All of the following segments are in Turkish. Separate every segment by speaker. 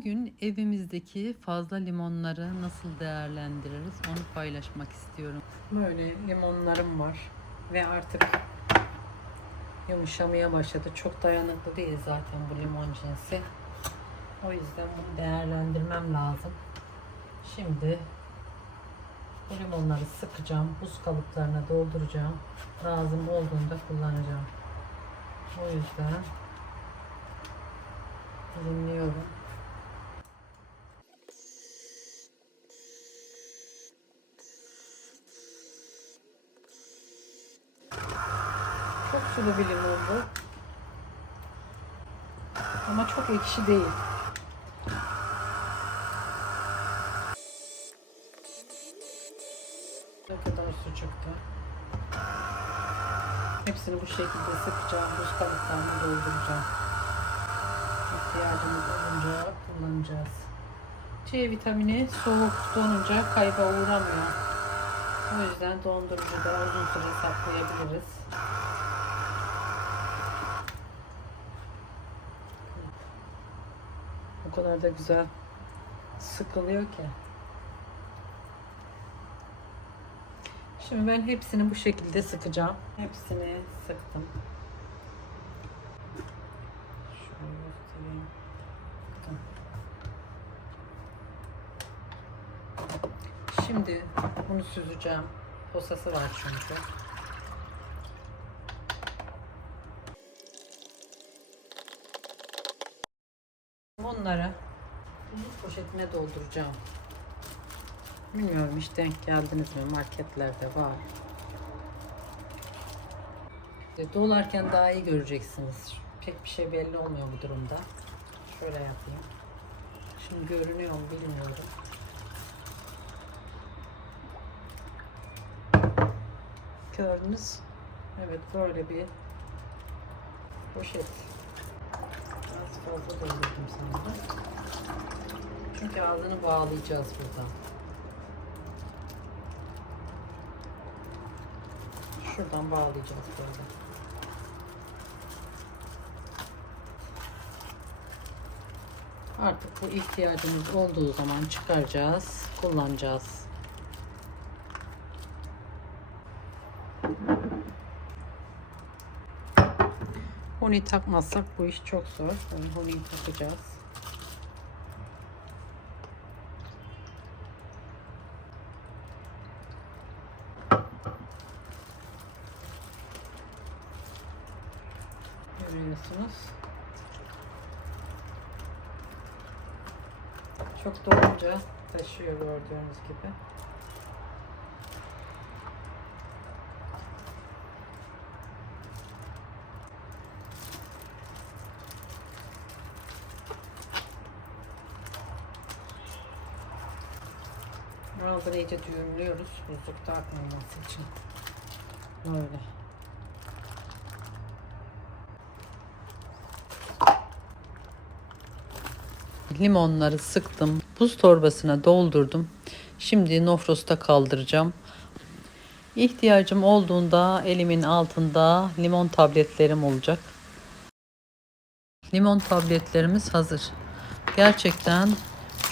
Speaker 1: Bugün evimizdeki fazla limonları nasıl değerlendiririz onu paylaşmak istiyorum. Böyle limonlarım var ve artık yumuşamaya başladı. Çok dayanıklı değil zaten bu limon cinsi. O yüzden bunu değerlendirmem lazım. Şimdi bu limonları sıkacağım. Buz kalıplarına dolduracağım. Lazım olduğunda kullanacağım. O yüzden dinliyorum. Çok sulu bir limon bu. Ama çok ekşi değil. Ne kadar su çıktı. Hepsini bu şekilde sıkacağım. Buz kalıplarına dolduracağım. İhtiyacımız olunca kullanacağız. C vitamini soğuk donunca kayba uğramıyor. O yüzden dondurucuda uzun süre saklayabiliriz. O kadar da güzel sıkılıyor ki. Şimdi ben hepsini bu şekilde sıkacağım. Hepsini sıktım. Şöyle göstereyim. Şimdi bunu süzeceğim. Posası var çünkü. Onları buzluk poşetine dolduracağım. Bilmiyorum hiç denk geldiniz mi? Marketlerde var. İşte dolarken daha iyi göreceksiniz. Pek bir şey belli olmuyor bu durumda. Şöyle yapayım. Şimdi görünüyor mu bilmiyorum. Gördünüz. Evet böyle bir poşet. Fazla doldurdum sanırım. Çünkü ağzını bağlayacağız buradan. Şuradan bağlayacağız böyle. Artık bu ihtiyacımız olduğu zaman çıkaracağız, kullanacağız. Huni takmazsak bu iş çok zor. Yani huni takacağız. Görüyorsunuz. Çok dolunca taşıyor gördüğünüz gibi. Altını iyice düğümlüyoruz buzlukta akmaması için. Böyle. Limonları sıktım. Buz torbasına doldurdum. Şimdi nofrosta kaldıracağım. İhtiyacım olduğunda elimin altında limon tabletlerim olacak. Limon tabletlerimiz hazır. Gerçekten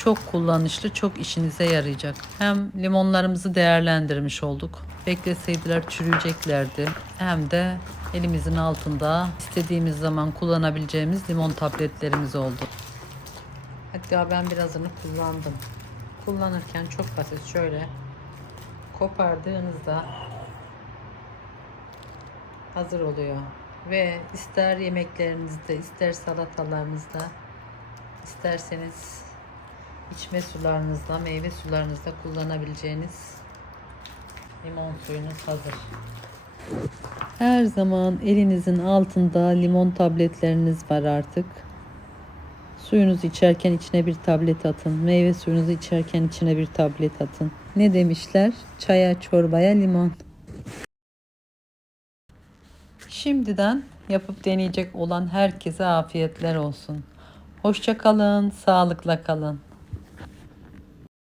Speaker 1: çok kullanışlı, çok işinize yarayacak. Hem limonlarımızı değerlendirmiş olduk. Bekleseydiler çürüyeceklerdi. Hem de elimizin altında istediğimiz zaman kullanabileceğimiz limon tabletlerimiz oldu. Hatta ben birazını kullandım. Kullanırken çok basit. Şöyle kopardığınızda hazır oluyor. Ve ister yemeklerinizde, ister salatalarınızda, isterseniz içme sularınızda, meyve sularınızda kullanabileceğiniz limon suyunuz hazır. Her zaman elinizin altında limon tabletleriniz var artık. Suyunuzu içerken içine bir tablet atın. Meyve suyunuzu içerken içine bir tablet atın. Ne demişler? Çaya, çorbaya limon. Şimdiden yapıp deneyecek olan herkese afiyetler olsun. Hoşça kalın, sağlıkla kalın.